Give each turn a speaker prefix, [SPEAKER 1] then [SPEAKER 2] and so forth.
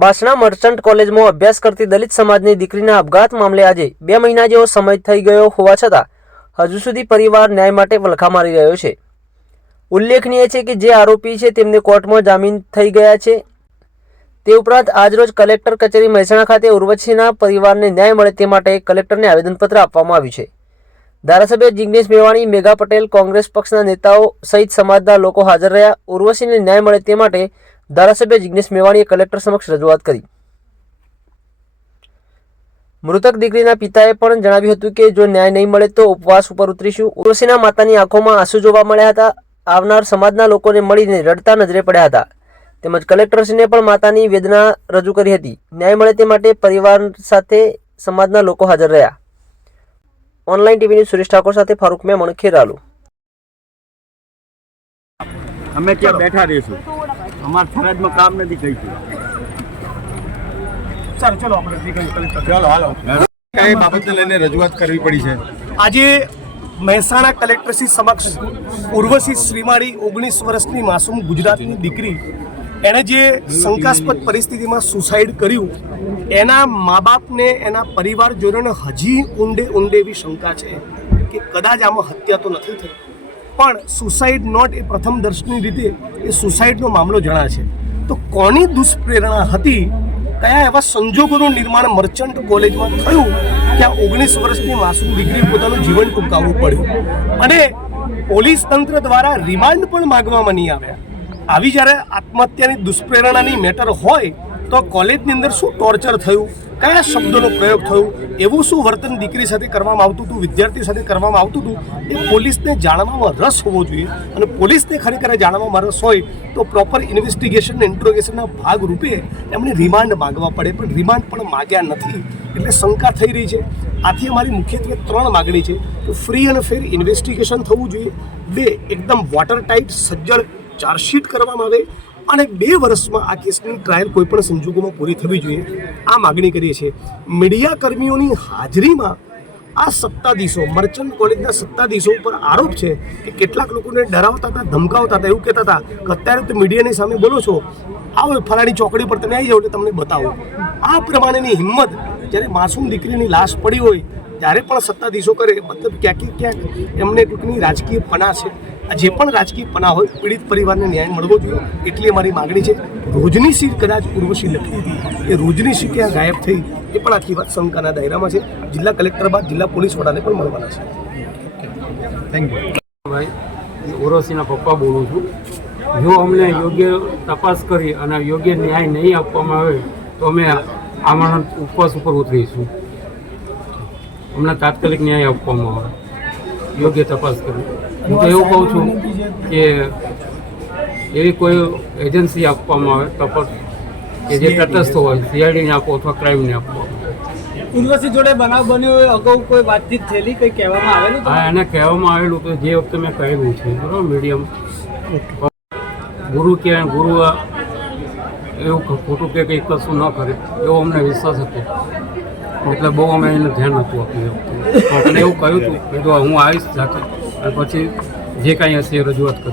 [SPEAKER 1] Basna merchant કોલેજમાં અભ્યાસ કરતી દલિત સમાજની દીકરીના આપઘાત મામલે આજે બે મહિના જેવો સમય થઈ ગયો હોવા છતાં હજુ સુધી પરિવાર ન્યાય માટે વલખા મારી રહ્યો છે. ઉલ્લેખનીય છે કે જે આરોપી છે તેમને કોર્ટમાં જામીન થઈ ગયા છે. તે ઉપરાંત આજરોજ કલેક્ટર કચેરી મહેસાણા ખાતે ઉર્વશીના પરિવારને ન્યાય મળે તે માટે કલેક્ટરને આવેદનપત્ર આપવામાં આવ્યું છે. ધારાસભ્ય જિગ્નેશ મેવાણી, મેઘા પટેલ, કોંગ્રેસ પક્ષના નેતાઓ સહિત સમાજના લોકો હાજર રહ્યા. ઉર્વશીને ન્યાય મળે તે માટે ધારાસભ્ય જિગ્નેશ મેવાણીએ કલેક્ટર સમક્ષ રજૂઆત કરી. મૃતક દીકરીના પિતાએ પણ જણાવ્યું હતું કે જો ન્યાય નહીં મળે તો ઉપવાસ ઉપર ઉતરીશું. ઉર્વશીના માતાની આંખોમાં આંસુ જોવા મળ્યા હતા. આવનાર સમાજના લોકોને મળીને રડતા નજરે પડ્યા હતા. તેમજ કલેક્ટરશ્રીને પણ માતાની વેદના રજૂ કરી હતી. ન્યાય મળે તે માટે પરિવાર સાથે સમાજના લોકો હાજર રહ્યા. ઓનલાઈન ટીવીની સુરેશ ઠાકોર સાથે ફારૂક મેમણ ખેરાલુ.
[SPEAKER 2] અમે ત્યાં બેઠા રહીશું. અમારા ફરજમાં કામ નથી કહીશું
[SPEAKER 3] ચાલો ચલો આપણે
[SPEAKER 2] ચાલો હાલો.
[SPEAKER 4] કઈ બાબતને લઈને રજૂઆત કરવી પડી છે?
[SPEAKER 3] આજે મહેસાણા કલેક્ટરશ્રી સમક્ષ ઉર્વશી શ્રીમાળી ઓગણીસ વર્ષની માસૂમ ગુજરાતની દીકરી એણે જે શંકાસ્પદ પરિસ્થિતિમાં સુસાઇડ કર્યું એના મા બાપને એના પરિવારજનોને હજી ઊંડે ઊંડે એવી શંકા છે કે કદાચ આમાં હત્યા તો નથી થઈ. પણ સુસાઇડ નોટ એ પ્રથમ દર્શની રીતે એ સુસાઇડનો મામલો જણાય છે. તો કોની દુષ્પ્રેરણા હતી? કયા એવા સંજોગોનું નિર્માણ મર્ચન્ટ કોલેજમાં થયું? કે આ ઓગણીસ વર્ષની માસૂમ દીકરી પોતાનું જીવન ટૂંકાવવું પડ્યું. અને પોલીસ તંત્ર દ્વારા રિમાન્ડ પણ માગવામાં નહીં આવ્યા. આવી જ્યારે આત્મહત્યાની દુષ્પ્રેરણાની મેટર હોય, તો કોલેજની અંદર શું ટોર્ચર થયું? કયા શબ્દોનો પ્રયોગ થયો? એવું શું વર્તન દીકરી સાથે કરવામાં આવતું હતું વિદ્યાર્થી સાથે કરવામાં આવતું હતું? એ પોલીસને જાણવામાં રસ હોવો જોઈએ અને પોલીસને ખરેખર જાણવામાં રસ હોય તો પ્રોપર ઇન્વેસ્ટિગેશન ઇન્ટ્રોગેશનના ભાગ રૂપે એમણે રિમાન્ડ માંગવા પડે. પણ રિમાન્ડ પણ માગ્યા નથી. એટલે શંકા થઈ રહી છે. આથી અમારી મુખ્યત્વે ત્રણ માગણી છે. કે ફ્રી અને ફેર ઇન્વેસ્ટિગેશન થવું જોઈએ. બે, એકદમ વોટર ટાઈટ સજ્જડ ચાર્જશીટ કરવામાં આવે. અને બે વર્ષમાં આ કેસની ટ્રાયલ કોઈ પણ સંજોગોમાં પૂરી થવી જોઈએ, આ માગણી કરીએ છીએ. મીડિયા કર્મીઓની હાજરીમાં આ સત્તાધીશો મર્ચન્ટ કોલેજના સત્તાધીશો ઉપર આરોપ છે કે કેટલાક લોકોને ડરાવતા હતા, ધમકાવતા હતા, એવું કહેતા હતા કે અત્યારે તો મીડિયાની સામે બોલો છો. આવો ફલાણી ચોકડી પર તમે આવી જાઓ એટલે તમને બતાવો. આ પ્રમાણેની હિંમત જ્યારે માસૂમ દીકરીની લાશ પડી હોય ત્યારે પણ સત્તાધીશો કરે, મતલબ ક્યાંક ક્યાંક એમને ટૂંકની રાજકીય પના છે. જે પણ રાજકીય પના હોય, પીડિત પરિવારને ન્યાય મળવો જોઈએ, એટલી અમારી માગણી છે. રોજની સીટ કદાચ ઉર્વશી લખી હતી. એ રોજની સીટ ક્યાં ગાયબ થઈ, એ પણ આખી વાત શંકાના દાયરામાં છે. જિલ્લા કલેક્ટર બાદ જિલ્લા પોલીસ વડાને પણ મળવાના છે.
[SPEAKER 4] થેન્ક યુ
[SPEAKER 5] ભાઈ ઓરોસીના પપ્પા બોલું છું. જો અમને યોગ્ય તપાસ કરી અને યોગ્ય ન્યાય નહીં આપવામાં આવે, તો અમે આમાં ઉપવાસ ઉપર ઉતરીશું. અમને તાત્કાલિક ન્યાય આપવામાં આવે. યોગ્ય તપાસ કરી. હું તો એવું કહું છું કે એવી કોઈ એજન્સી આપવામાં આવે તપાસ કે જે તટસ્થ હોય સીઆઈડીને આપો અથવા ક્રાઇમને આપો.
[SPEAKER 6] ઉર્વશી જોડે બનાવ બન્યો હોય અગાઉ કોઈ વાતચીત થયેલી કંઈ કહેવામાં આવેલું
[SPEAKER 5] હા એને કહેવામાં આવેલું કે જે વખતે મેં કહેલું છે બરાબર મીડિયમ. ગુરુ કે ગુરુ એવું ખોટું કે કંઈ કશું ન કરે એવો અમને વિશ્વાસ હતો. એટલે બહુ અમે એને ધ્યાન નહોતું આપ્યું એવું. એવું કહ્યું હતું કે જો હું આવીશ જાતે. અને પછી જે કાંઈ હશે એ રજૂઆત કરીશ